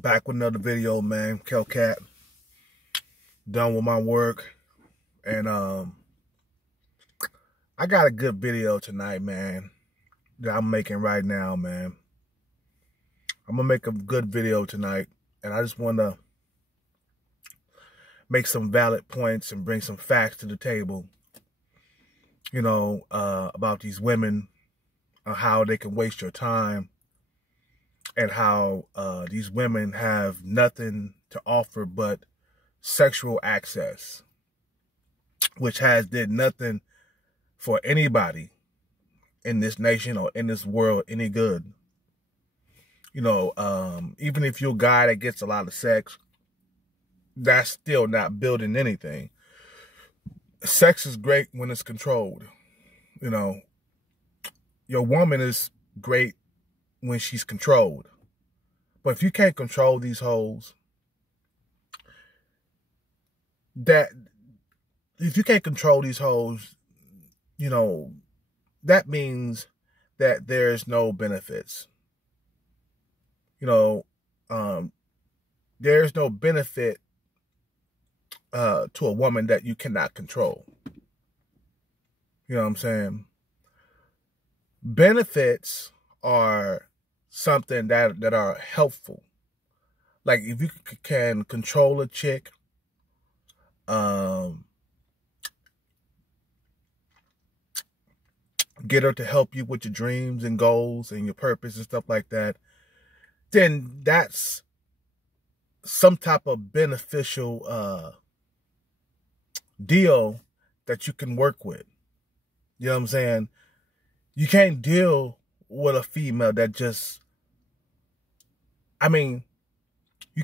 Back with another video, man. Kelcat. Done with my work. And I got a good video tonight, man, that I'm making right now, man. I'm gonna make a good video tonight, and I just wanna make some valid points and bring some facts to the table, about these women, how they can waste your time, and how these women have nothing to offer but sexual access, which did nothing for anybody in this nation or in this world any good. Even if you're a guy that gets a lot of sex, that's still not building anything. Sex is great when it's controlled. Your woman is great when she's controlled. But if you can't control these hoes, that means that there's no benefits. There's no benefit to a woman that you cannot control. You know what I'm saying? Benefits are something that are helpful. Like if you can control a chick, get her to help you with your dreams and goals and your purpose and stuff like that, then that's some type of beneficial deal that you can work with. You know what I'm saying? You can't deal with a female that just, you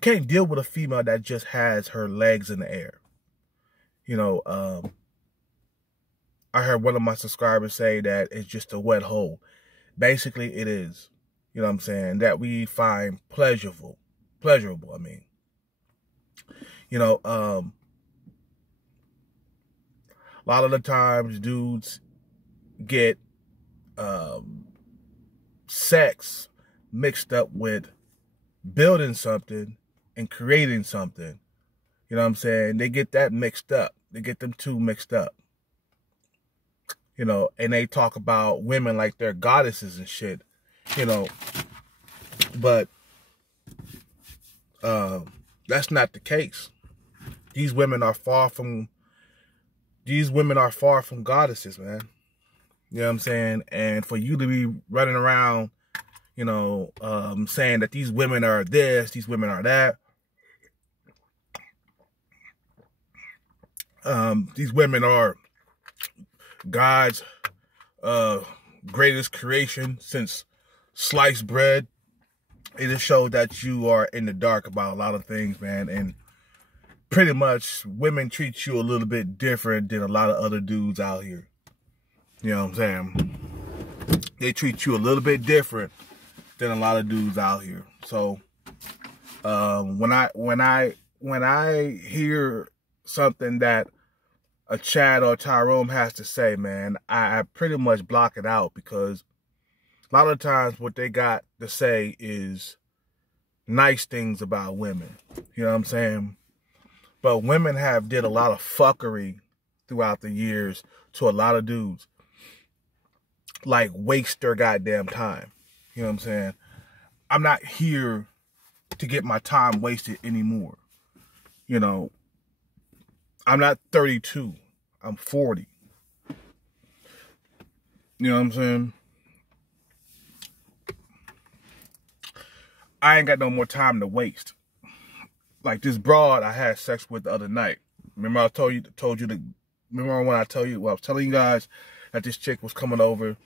can't deal with a female that just has her legs in the air. I heard one of my subscribers say that it's just a wet hole. Basically, it is. You know what I'm saying? That we find pleasurable. A lot of the times dudes get sex mixed up with building something and creating something. You know what I'm saying? They get that mixed up. They get them two mixed up. And they talk about women like they're goddesses and shit. But that's not the case. These women are far from goddesses, man. You know what I'm saying? And for you to be running around, saying that these women are this, these women are that. These women are God's greatest creation since sliced bread. It just shows that you are in the dark about a lot of things, man. And pretty much women treat you a little bit different than a lot of other dudes out here. You know what I'm saying? They treat you a little bit different than a lot of dudes out here. So when I hear something that a Chad or Tyrone has to say, man, I pretty much block it out, because a lot of times what they got to say is nice things about women. You know what I'm saying? But women have did a lot of fuckery throughout the years to a lot of dudes. Like waste their goddamn time. You know what I'm saying? I'm not here to get my time wasted anymore. I'm not 32. I'm 40. You know what I'm saying? I ain't got no more time to waste. Like this broad I had sex with the other night. Remember I remember when I was telling you guys that this chick was coming over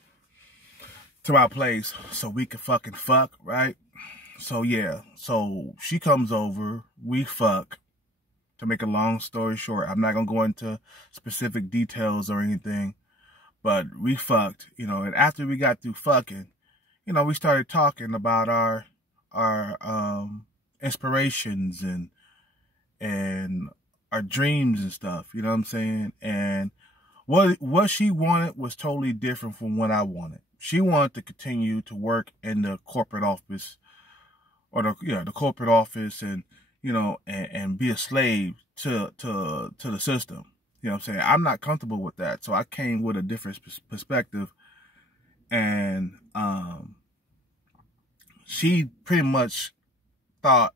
to my place so we could fucking fuck, right? So yeah, so she comes over, we fuck. To make a long story short, I'm not gonna go into specific details or anything, but we fucked, and after we got through fucking, we started talking about our inspirations and our dreams and stuff, you know what I'm saying? And what she wanted was totally different from what I wanted. She wanted to continue to work in the corporate office or the corporate office, and and be a slave to the system. You know what I'm saying? I'm not comfortable with that. So I came with a different perspective, and she pretty much thought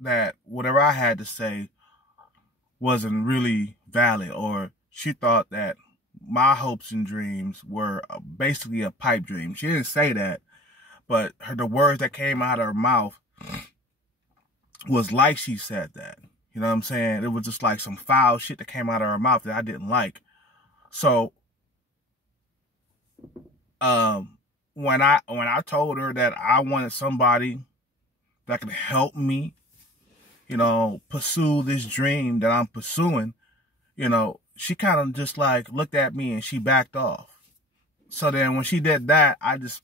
that whatever I had to say wasn't really valid, or she thought that my hopes and dreams were basically a pipe dream. She didn't say that, but the words that came out of her mouth was like she said that. You know what I'm saying? It was just like some foul shit that came out of her mouth that I didn't like. So, when I told her that I wanted somebody that could help me, pursue this dream that I'm pursuing, she kind of just like looked at me and she backed off. So then when she did that, I just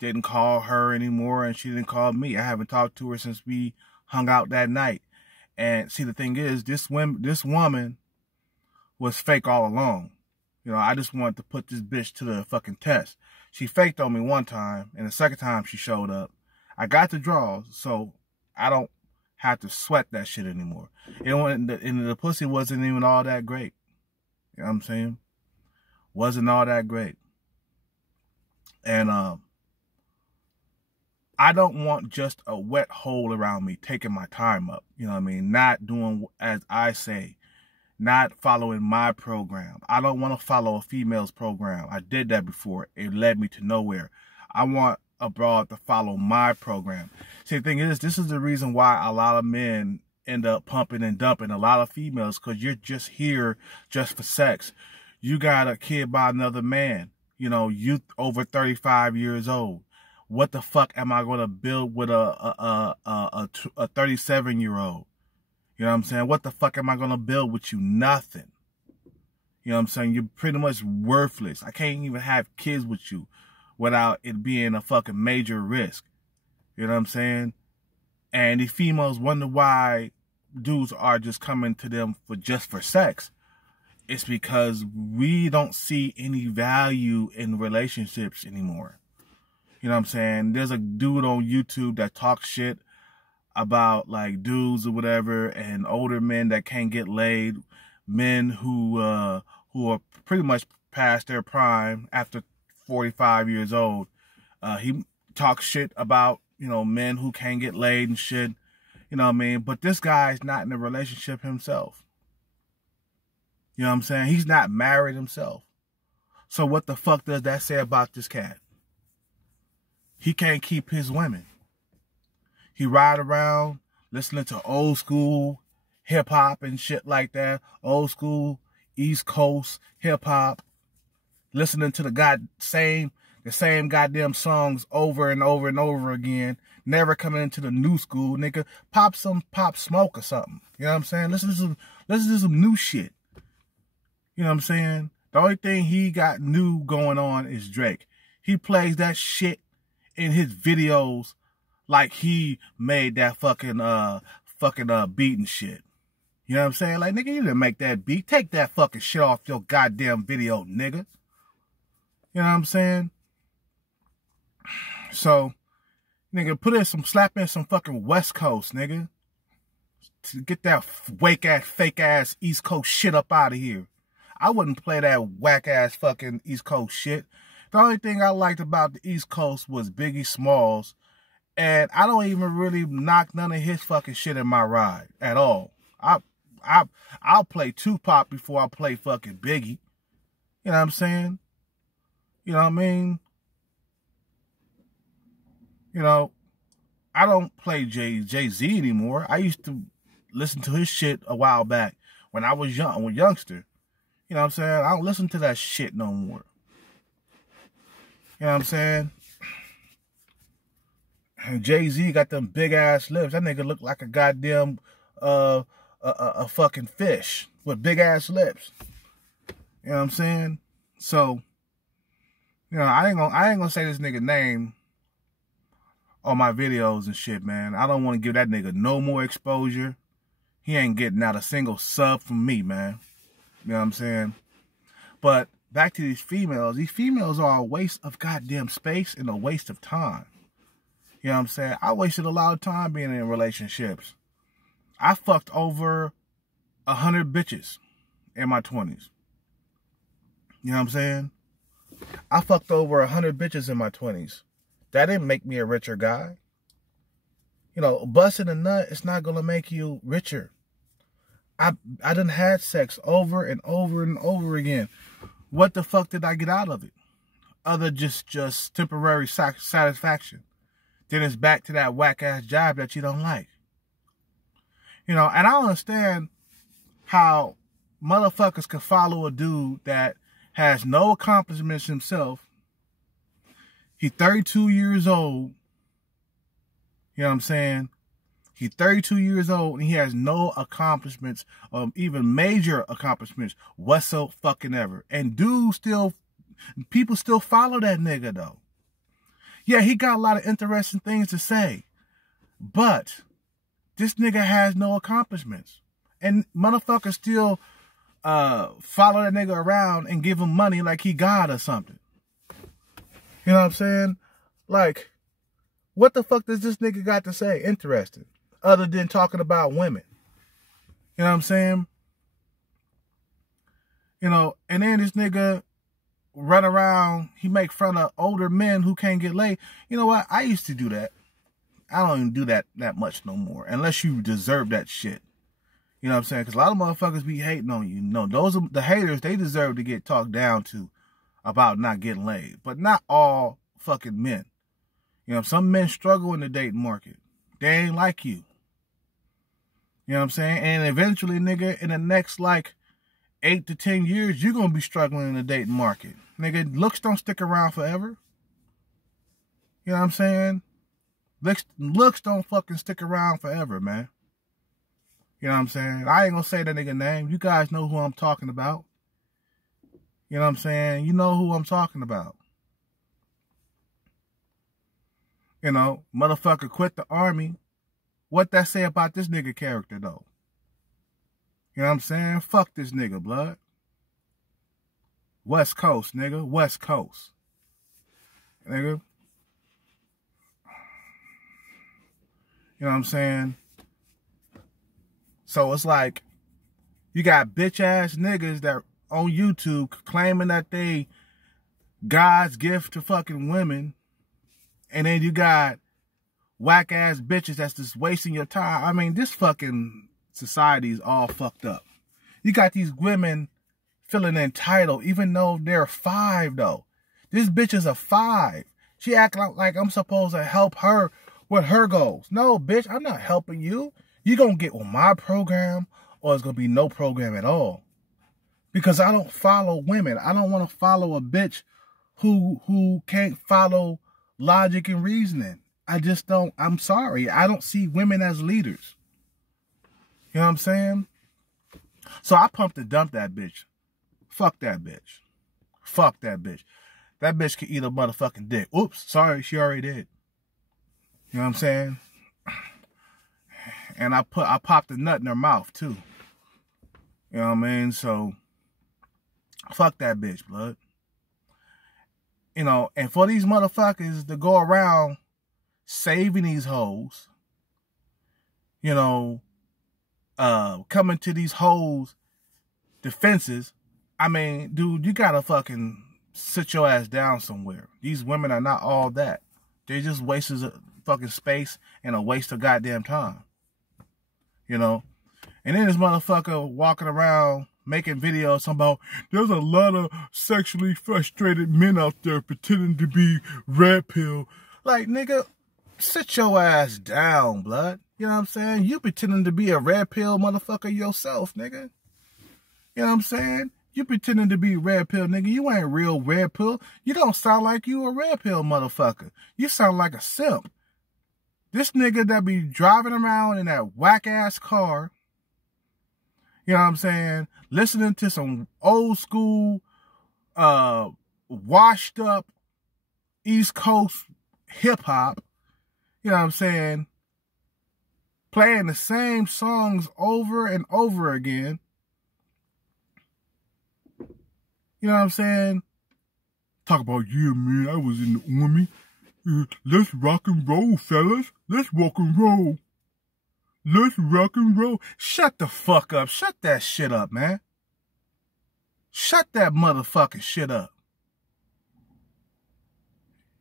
didn't call her anymore, and she didn't call me. I haven't talked to her since we hung out that night. And see, the thing is, this woman was fake all along. I just wanted to put this bitch to the fucking test. She faked on me one time, and the second time she showed up, I got the draws, so I don't have to sweat that shit anymore. And the pussy wasn't even all that great. You know what I'm saying? Wasn't all that great. And I don't want just a wet hole around me taking my time up. You know what I mean? Not doing as I say. Not following my program. I don't want to follow a female's program. I did that before. It led me to nowhere. I want a broad to follow my program. See, the thing is, this is the reason why a lot of men end up pumping and dumping a lot of females, because you're just here just for sex. You got a kid by another man. You over 35 years old. What the fuck am I going to build with a 37-year-old? You know what I'm saying? What the fuck am I going to build with you? Nothing. You know what I'm saying? You're pretty much worthless. I can't even have kids with you without it being a fucking major risk. You know what I'm saying? And the females wonder why dudes are just coming to them for sex. It's because we don't see any value in relationships anymore. You know what I'm saying? There's a dude on YouTube that talks shit about like dudes or whatever, and older men that can't get laid, men who are pretty much past their prime after 45 years old. He talks shit about, men who can't get laid and shit. You know what I mean? But this guy's not in a relationship himself. You know what I'm saying? He's not married himself. So what the fuck does that say about this cat? He can't keep his women. He ride around listening to old school hip hop and shit like that. Old school East Coast hip hop. Listening to the same goddamn songs over and over and over again. Never coming into the new school, nigga. Pop smoke or something. You know what I'm saying? Listen to some new shit. You know what I'm saying? The only thing he got new going on is Drake. He plays that shit in his videos like he made that fucking beat and shit. You know what I'm saying? Like, nigga, you didn't make that beat. Take that fucking shit off your goddamn video, nigga. You know what I'm saying? So, nigga, slap in some fucking West Coast, nigga. To get that fake ass East Coast shit up out of here. I wouldn't play that whack ass fucking East Coast shit. The only thing I liked about the East Coast was Biggie Smalls. And I don't even really knock none of his fucking shit in my ride at all. I'll play Tupac before I play fucking Biggie. You know what I'm saying? You know what I mean? I don't play Jay-Z anymore. I used to listen to his shit a while back when I was youngster. You know what I'm saying? I don't listen to that shit no more. You know what I'm saying? And Jay-Z got them big ass lips. That nigga look like a goddamn a fucking fish with big ass lips. You know what I'm saying? So, I ain't gonna say this nigga name on my videos and shit, man. I don't want to give that nigga no more exposure. He ain't getting out a single sub from me, man. You know what I'm saying? But back to these females. These females are a waste of goddamn space and a waste of time. You know what I'm saying? I wasted a lot of time being in relationships. I fucked over 100 bitches in my 20s. You know what I'm saying? I fucked over 100 bitches in my 20s. That didn't make me a richer guy. You know, busting a nut is not going to make you richer. I done had sex over and over and over again. What the fuck did I get out of it? Other just temporary satisfaction. Then it's back to that whack-ass job that you don't like. You know, and I don't understand how motherfuckers can follow a dude that has no accomplishments himself. He's 32 years old. You know what I'm saying? He's 32 years old and he has no accomplishments, even major accomplishments whatsoever. And people still follow that nigga though. Yeah, he got a lot of interesting things to say, but this nigga has no accomplishments. And motherfuckers still follow that nigga around and give him money like he God or something. You know what I'm saying? Like, what the fuck does this nigga got to say interesting other than talking about women? You know what I'm saying? You know, and then this nigga run around, he make fun of older men who can't get laid. You know what? I used to do that. I don't even do that much no more, unless you deserve that shit. You know what I'm saying? Because a lot of motherfuckers be hating on you. No, those are the haters. They deserve to get talked down to about not getting laid. But not all fucking men. You know, some men struggle in the dating market. They ain't like you. You know what I'm saying? And eventually, nigga, in the next, like, 8 to 10 years, you're going to be struggling in the dating market. Nigga, looks don't stick around forever. You know what I'm saying? Looks don't fucking stick around forever, man. You know what I'm saying? I ain't going to say that nigga name. You guys know who I'm talking about. You know what I'm saying? You know who I'm talking about. You know, motherfucker quit the army. What that say about this nigga character, though? You know what I'm saying? Fuck this nigga, blood. West Coast, nigga. West Coast. Nigga. You know what I'm saying? So it's like, you got bitch-ass niggas that on YouTube claiming that they God's gift to fucking women. And then you got whack-ass bitches that's just wasting your time. I mean, this fucking society is all fucked up. You got these women feeling entitled, even though they're 5, though. This bitch is a 5. She act like I'm supposed to help her with her goals. No, bitch, I'm not helping you. You gonna get on my program, or it's gonna be no program at all. Because I don't follow women. I don't want to follow a bitch who can't follow logic and reasoning. I just don't. I'm sorry. I don't see women as leaders. You know what I'm saying? So I pumped and dumped that bitch. Fuck that bitch. Fuck that bitch. That bitch can eat a motherfucking dick. Oops, sorry, she already did. You know what I'm saying? And I popped a nut in her mouth too. You know what I mean? So fuck that bitch, blood. You know, and for these motherfuckers to go around saving these hoes, you know, coming to these hoes' defenses, I mean, dude, you gotta fucking sit your ass down somewhere. These women are not all that. They're just wastes of fucking space and a waste of goddamn time. You know? And then this motherfucker walking around making videos about there's a lot of sexually frustrated men out there pretending to be red pill. Like, nigga, sit your ass down, blood. You know what I'm saying? You pretending to be a red pill motherfucker yourself, nigga. You know what I'm saying? You pretending to be red pill, nigga. You ain't real red pill. You don't sound like you a red pill motherfucker. You sound like a simp. This nigga that be driving around in that whack-ass car, you know what I'm saying, listening to some old school, washed up East Coast hip-hop, you know what I'm saying, playing the same songs over and over again. You know what I'm saying? Talk about, yeah, man, I was in the army. Let's rock and roll, fellas. Let's rock and roll. Let's rock and roll. Shut the fuck up. Shut that shit up, man. Shut that motherfucking shit up.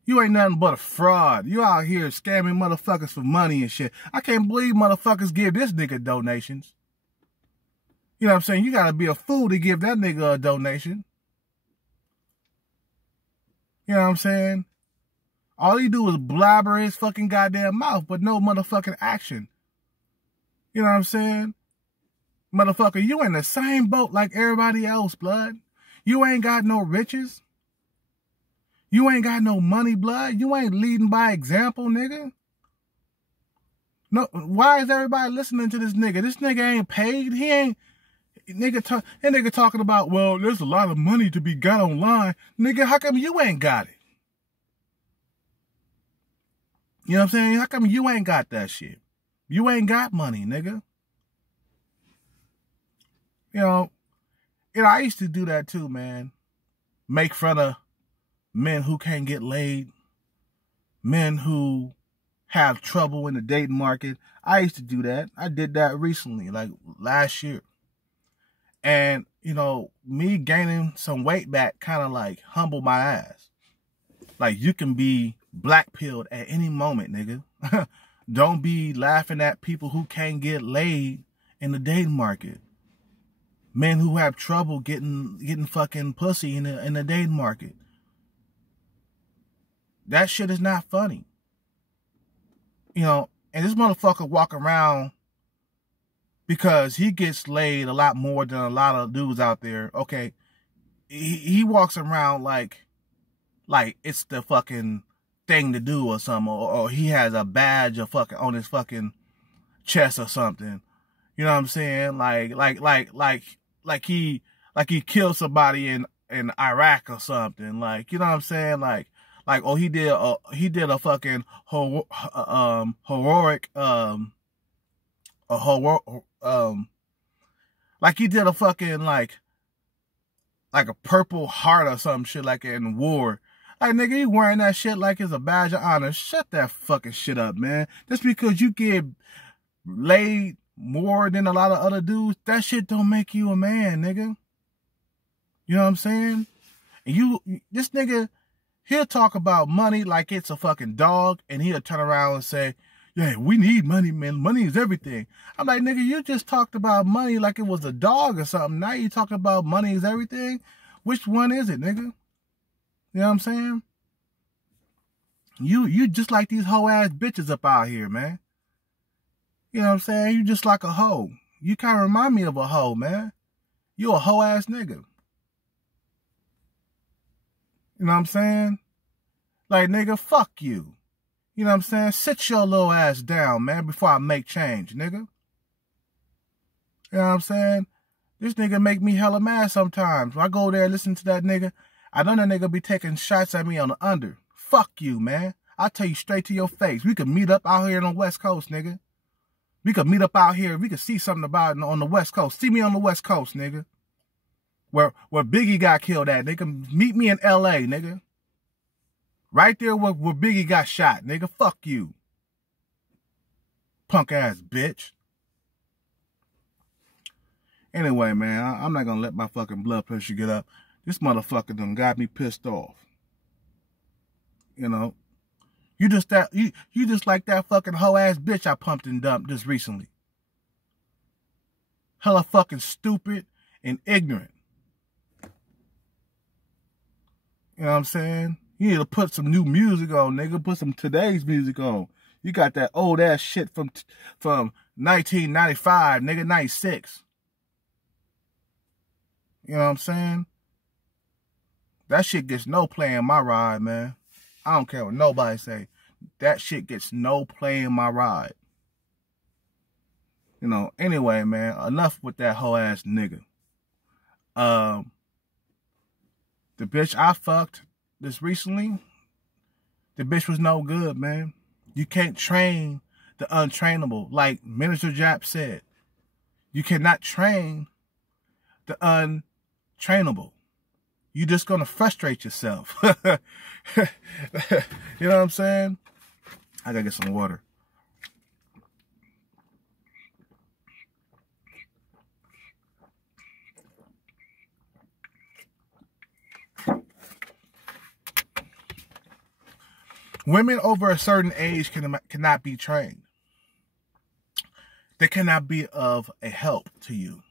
You ain't nothing but a fraud. You out here scamming motherfuckers for money and shit. I can't believe motherfuckers give this nigga donations. You know what I'm saying? You gotta be a fool to give that nigga a donation. You know what I'm saying? All he do is blabber his fucking goddamn mouth, but no motherfucking action. You know what I'm saying? Motherfucker, you in the same boat like everybody else, blood. You ain't got no riches. You ain't got no money, blood. You ain't leading by example, nigga. No, why is everybody listening to this nigga? This nigga ain't paid. He ain't... that nigga talking about, well, there's a lot of money to be got online. Nigga, how come you ain't got it? You know what I'm saying? How come you ain't got that shit? You ain't got money, nigga. You know, I used to do that too, man. Make fun of men who can't get laid. Men who have trouble in the dating market. I used to do that. I did that recently, like last year. And, you know, me gaining some weight back kind of like humbled my ass. Like, you can be black-pilled at any moment, nigga. Don't be laughing at people who can't get laid in the dating market. Men who have trouble getting fucking pussy in the dating market. That shit is not funny. You know, and this motherfucker walk around because he gets laid a lot more than a lot of dudes out there. Okay, he walks around like it's the fucking thing to do or something, or he has a badge of fucking on his fucking chest or something. You know what I'm saying? Like he killed somebody in Iraq or something. Like, you know what I'm saying? Like oh, he did a fucking heroic like he did a fucking like a Purple Heart or some shit like in war. Like, nigga, you wearing that shit like it's a badge of honor. Shut that fucking shit up, man. Just because you get laid more than a lot of other dudes, that shit don't make you a man, nigga. You know what I'm saying? And this nigga, he'll talk about money like it's a fucking dog, and he'll turn around and say, yeah, we need money, man. Money is everything. I'm like, nigga, you just talked about money like it was a dog or something. Now you talking about money is everything? Which one is it, nigga? You know what I'm saying? You just like these hoe-ass bitches up out here, man. You know what I'm saying? You just like a hoe. You kind of remind me of a hoe, man. You a hoe-ass nigga. You know what I'm saying? Like, nigga, fuck you. You know what I'm saying? Sit your little ass down, man, before I make change, nigga. You know what I'm saying? This nigga make me hella mad sometimes. When I go there and listen to that nigga, I know that nigga be taking shots at me on the under. Fuck you, man. I'll tell you straight to your face. We could meet up out here on the West Coast, nigga. We could meet up out here. We could see something about it on the West Coast. See me on the West Coast, nigga. Where Biggie got killed at, nigga. Meet me in L.A., nigga. Right there where Biggie got shot, nigga. Fuck you. Punk ass bitch. Anyway, man, I'm not gonna let my fucking blood pressure get up. This motherfucker done got me pissed off. You know? You just like that fucking hoe ass bitch I pumped and dumped just recently. Hella fucking stupid and ignorant. You know what I'm saying? You need to put some new music on, nigga. Put some today's music on. You got that old ass shit from 1995, nigga, 96. You know what I'm saying? That shit gets no play in my ride, man. I don't care what nobody say. That shit gets no play in my ride. You know, anyway, man, enough with that whole ass nigga. The bitch I fucked this recently, the bitch was no good, man. You can't train the untrainable. Like Minister Jap said, you cannot train the untrainable. you're just going to frustrate yourself. You know what I'm saying? I got to get some water. Women over a certain age cannot be trained. They cannot be of a help to you.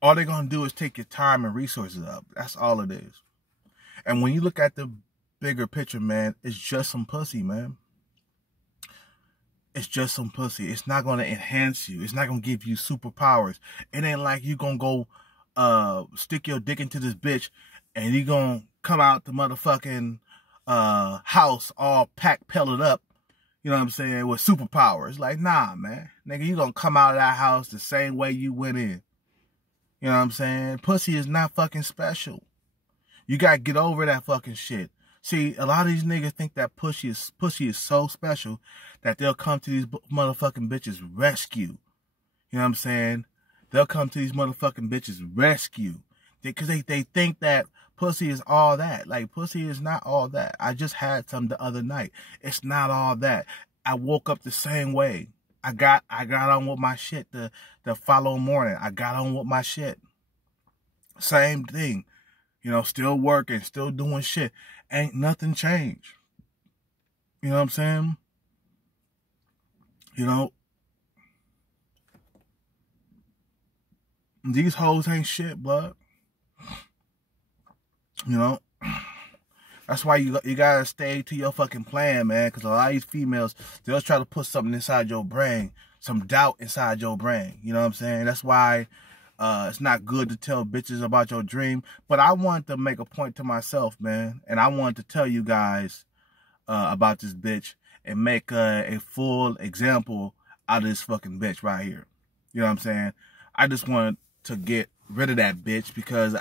All they're going to do is take your time and resources up. That's all it is. And when you look at the bigger picture, man, it's just some pussy, man. It's just some pussy. It's not going to enhance you. It's not going to give you superpowers. It ain't like you going to go stick your dick into this bitch and you going to come out the motherfucking house all packed, pellet up, you know what I'm saying, with superpowers. Like, nah, man. Nigga, you gonna come out of that house the same way you went in. You know what I'm saying? Pussy is not fucking special. You gotta get over that fucking shit. See, a lot of these niggas think that pussy is so special that they'll come to these motherfucking bitches rescue. You know what I'm saying? They'll come to these motherfucking bitches rescue. Because they think that pussy is all that. Like, pussy is not all that. I just had some the other night. It's not all that. I woke up the same way. I got on with my shit the following morning. I got on with my shit. Same thing. You know, still working, still doing shit. Ain't nothing changed. You know what I'm saying? You know, these hoes ain't shit, blood. You know, that's why you gotta stay to your fucking plan, man. Because a lot of these females, they'll try to put something inside your brain, some doubt inside your brain. You know what I'm saying? That's why it's not good to tell bitches about your dream. But I want to make a point to myself, man, and I want to tell you guys about this bitch and make a full example out of this fucking bitch right here. You know what I'm saying? I just want to get rid of that bitch because,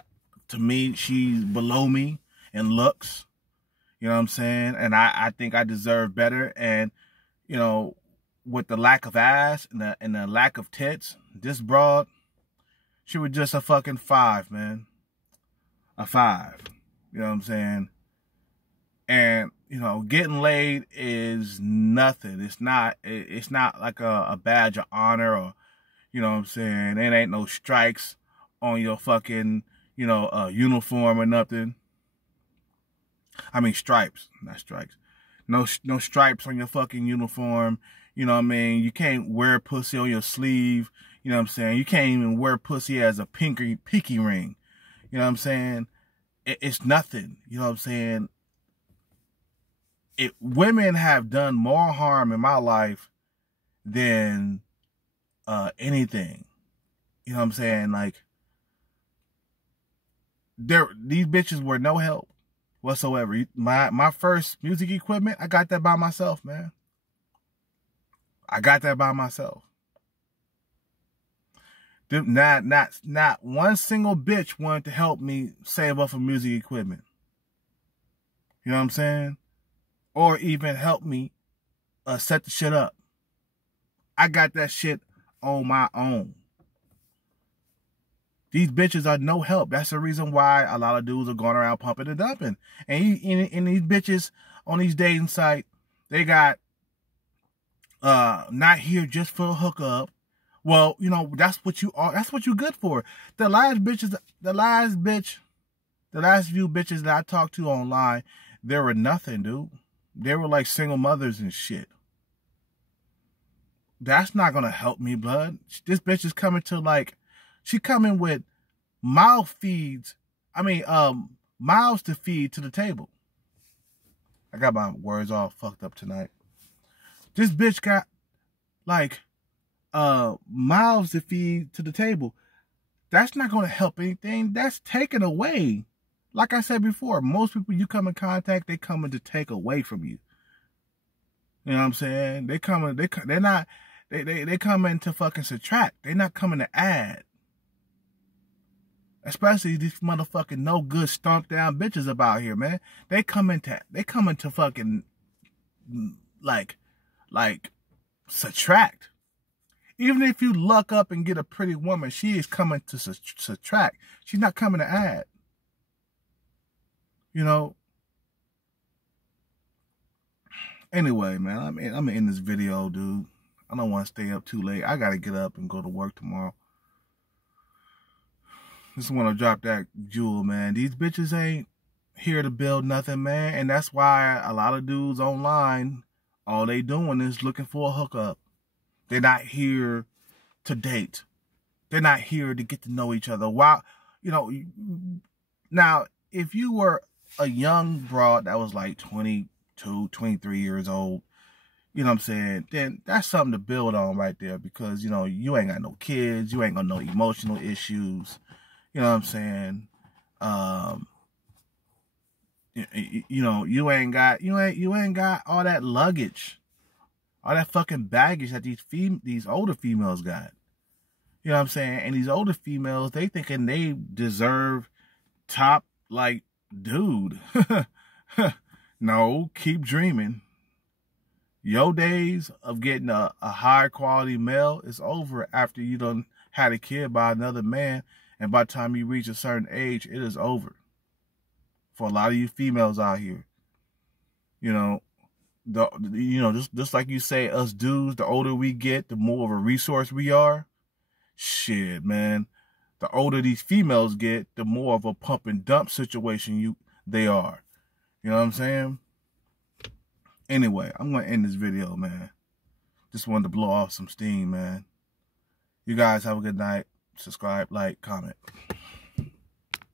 to me, she's below me in looks. You know what I'm saying? And I think I deserve better. And, you know, with the lack of ass and the lack of tits, this broad, she was just a fucking 5, man. A 5. You know what I'm saying? And, you know, getting laid is nothing. It's not like a badge of honor or, you know what I'm saying? It ain't no strikes on your fucking, you know, uniform or nothing. I mean stripes, not strikes. No stripes on your fucking uniform. You know what I mean? You can't wear pussy on your sleeve. You know what I'm saying? You can't even wear pussy as a pinky ring. You know what I'm saying? It's nothing. You know what I'm saying? Women have done more harm in my life than anything. You know what I'm saying? Like, these bitches were no help whatsoever. My first music equipment, I got that by myself, man. I got that by myself. Not one single bitch wanted to help me save up for music equipment. You know what I'm saying? Or even help me set the shit up. I got that shit on my own. These bitches are no help. That's the reason why a lot of dudes are going around pumping and dumping. And these bitches on these dating sites, they got not here just for a hookup. Well, you know, that's what you are. That's what you're good for. The last few bitches that I talked to online, they were nothing, dude. They were like single mothers and shit. That's not gonna help me, blood. This bitch is coming to like, she coming with mouths to feed to the table. I got my words all fucked up tonight. This bitch got like mouths to feed to the table. That's not gonna help anything. That's taken away. Like I said before, most people you come in contact, they coming to take away from you. You know what I'm saying? They coming to fucking subtract. They're not coming to add. Especially these motherfucking no good stomp down bitches about here, man. They coming to fucking like subtract. Even if you luck up and get a pretty woman, she is coming to subtract. She's not coming to add. You know. Anyway, man, I'm in this video, dude. I don't want to stay up too late. I gotta get up and go to work tomorrow. Just want to drop that jewel, man. These bitches ain't here to build nothing, man. And that's why a lot of dudes online, all they doing is looking for a hookup. They're not here to date. They're not here to get to know each other. While, you know, now, if you were a young broad that was like 22, 23 years old, you know what I'm saying, then that's something to build on right there, because, you know, you ain't got no kids, you ain't got no emotional issues, you know what I'm saying, you know, you ain't got all that luggage, all that fucking baggage that these older females got. You know what I'm saying? And these older females, they thinking they deserve top, like, dude. No, keep dreaming. Your days of getting a high quality male is over after you done had a kid by another man. And by the time you reach a certain age, it is over. For a lot of you females out here. You know, just like you say, us dudes, the older we get, the more of a resource we are. Shit, man. The older these females get, the more of a pump and dump situation they are. You know what I'm saying? Anyway, I'm going to end this video, man. Just wanted to blow off some steam, man. You guys have a good night. Subscribe, like, comment.